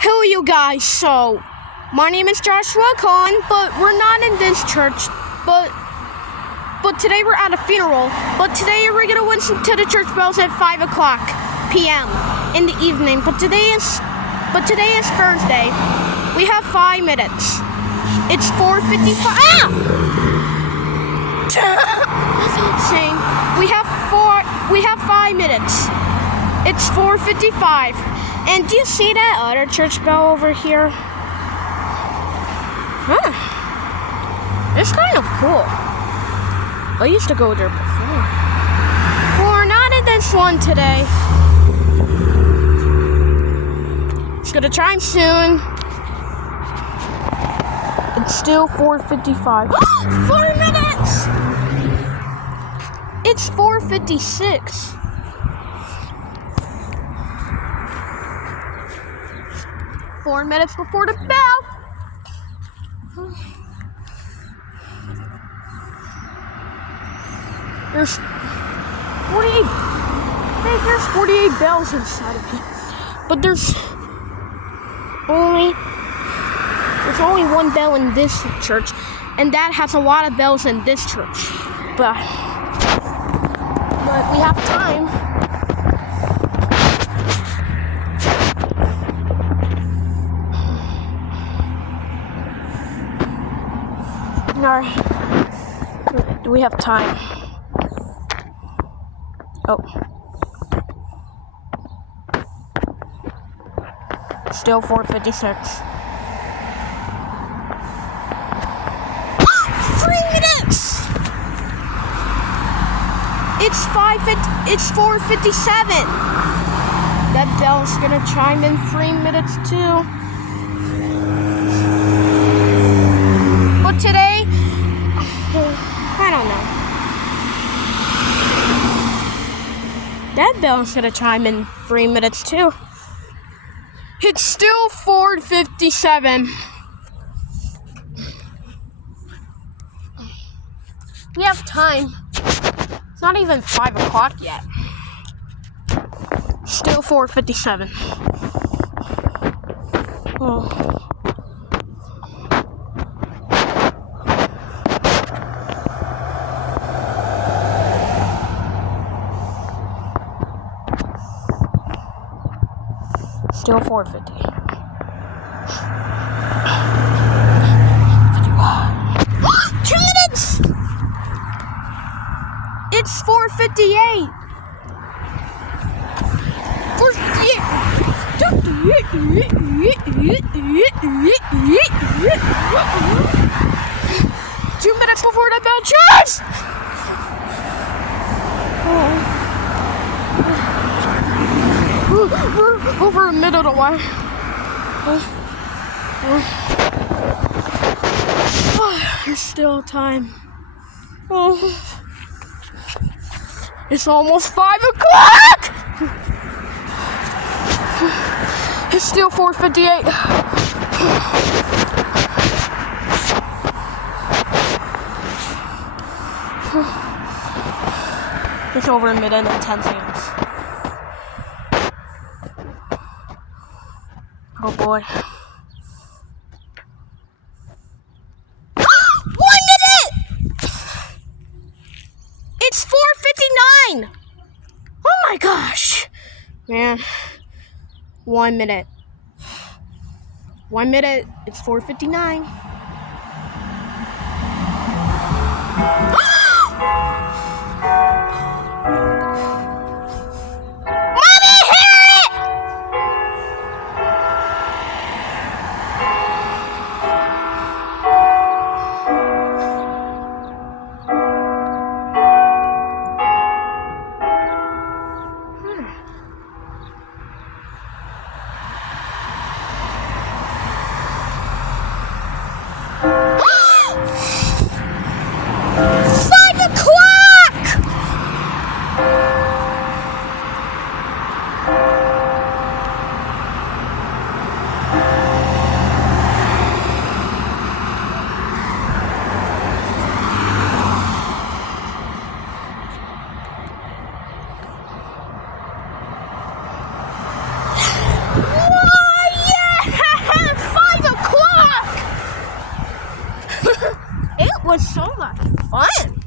Hello, you guys. So, my name is Joshua Cohen, but we're not in this church. But today we're at a funeral. But today we're gonna listen to the church bells at 5 o'clock p.m. in the evening. But today is Thursday. We have 5 minutes. It's 4:55. That's insane. We have 5 minutes. It's 4:55. And do you see that other church bell over here? It's kind of cool. I used to go there before. Well, we're not in this one today. It's gonna chime soon. It's still 4:55. 4 minutes! It's 4:56. Four minutes before the bell. There's 48 bells inside of it. But there's only one bell in this church, and that has a lot of bells in this church. But we have time. Alright. Do we have time? Oh. Still 4:56. 3 minutes! It's 4:57. That bell's gonna chime in 3 minutes too. But today, I don't know. That bell's gonna chime in 3 minutes too. It's still 4:57. We have time. It's not even 5 o'clock yet. Still 4:57. Oh. Still 4:50. 2 minutes! It's 4:58. 2 minutes before the bell chimes! We're over a minute away. There's still time. It's almost 5 o'clock! It's still 4:58. It's over a minute and 10 seconds. Oh boy. 1 minute! It's 4:59! Oh my gosh! Man. 1 minute. 1 minute, it's 4:59. was so much fun.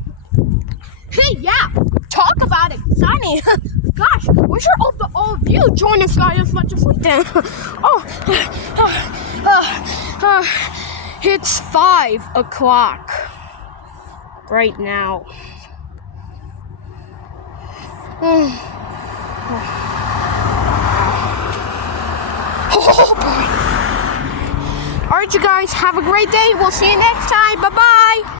Hey, yeah, talk about exciting. Gosh, we should all of you join us, guys, as much as we can. It's 5 o'clock right now. All right, you guys, have a great day. We'll see you next time. Bye-bye.